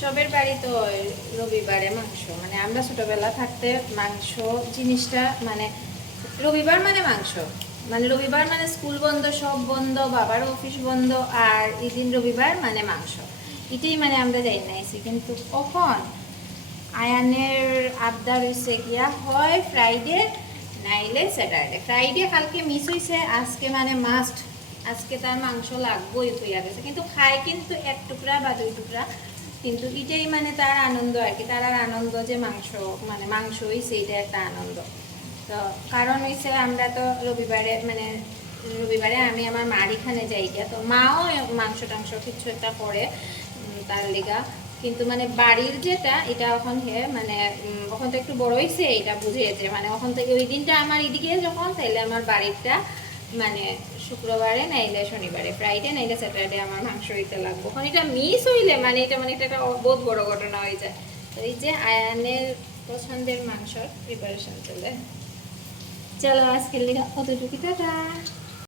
সবের বাড়ি তো রবিবারে মাংস, মানে আমরা ছোটবেলা থাকতে মাংস জিনিসটা মানে রবিবার মানে মাংস, মানে রবিবার মানে স্কুল বন্ধ, সব বন্ধ, বাবার অফিস বন্ধ, আর এই দিন রবিবার মানে মাংস। এটাই মানে আমরা যাই নাইছি। কিন্তু কখন আয়ানের আবদার হয়েছে গিয়া হয় ফ্রাইডে নাইলে স্যাটারডে। ফ্রাইডে কালকে মিস হয়েছে, আজকে মানে মাস্ট, আজকে তার মাংস লাগবোই হইয়া গেছে। কিন্তু খায় কিন্তু এক টুকরা বা দুই টুকরা, কিন্তু এটাই মানে তার আনন্দ আর কি। তার আর আনন্দ যে মাংস, মানে মাংস হয়েছে, এটা একটা আনন্দ। তো কারণ হয়েছে আমরা তো রবিবারে মানে রবিবারে আমি আমার মার এখানে যাই গিয়া, তো মাও মাংস টাংস কিছু একটা করে তার লেগা। কিন্তু মানে বাড়ির যেটা এটা এখন হে মানে ওখান থেকে একটু বড় হয়েছে, এটা বুঝিয়েছে মানে ওখান থেকে ওই দিনটা আমার এদিকে যখন, তাইলে আমার বাড়িরটা মানে শুক্রবারে নাইলে শনিবারে, ফ্রাইডে নাইলে স্যাটারডে আমার মাংস হইতে লাগবে। ওখানে এটা মিস হইলে মানে এটা মানে একটা বহুত বড় ঘটনা হয়ে যায়। তো এই যে আয়ানের পছন্দের মাংসর প্রিপারেশন চলে। চলো আজকের লেগে কতটুকু, টাটা।